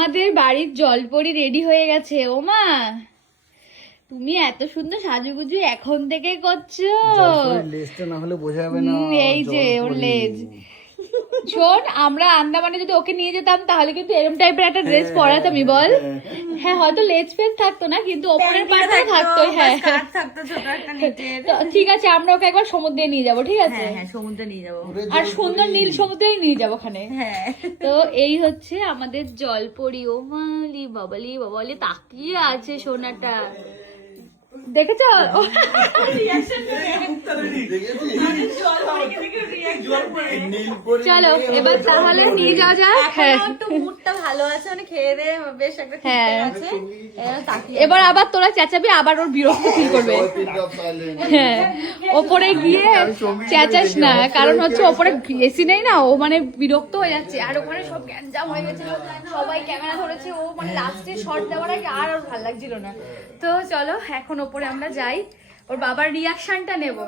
আমাদের বাড়ির জলপরি রেডি হয়ে গেছে। ও মা, তুমি এত সুন্দর সাজুগুজু এখন থেকে করছো। লেজটা না হলে বোঝা যাবে না। এই যে ওর লেজ। শোন, আমরা আন্দামানে যদি ওকে নিয়ে যেতাম তাহলে কিন্তু এরকম টাইপের একটা ড্রেস পরাতামই, বল। হ্যাঁ, হয়তো লেজ ফেজ থাকতো না, কিন্তু ওপরের পাটটা থাকতো। হ্যাঁ, ঠিক আছে, আমরা ওকে একবার সমুদ্রে নিয়ে যাবো, ঠিক আছে? হ্যাঁ, সমুদ্রে নিয়ে যাবো। আর সুন্দর নীল সমুদ্রেই নিয়ে যাবো ওখানে। হ্যাঁ, তো এই হচ্ছে আমাদের জলপরি। ও মালি বাবালি বাবালি তাকিয়ে আছে সোনাটা, দেখেছ? চলো এবার তাহলে নিয়ে যাওয়া যাক। হ্যাঁ, একটু মুডটা ভালো আছে, মানে খেয়ে দিয়ে বেশ একটা ঠিকঠাক আছে। এবার আবার তোরা চেঁচাবি, আবার ওর বিরক্ত ফিল করবে। হ্যাঁ, ওপরে গিয়ে চেঁচাস না, কারণ হচ্ছে ওপরে এসি নেই না, ও মানে বিরক্ত হয়ে যাচ্ছে। আর ওখানে সব গ্যাঞ্জাম হয়ে গেছিল, সবাই ক্যামেরা ধরেছে, ও মানে লাস্টে শর্ট দেওয়ার আগে আর ওর ভালো লাগছিল না। তো চলো এখন ওপরে আমরা যাই, ওর বাবার রিয়াকশনটা নেব।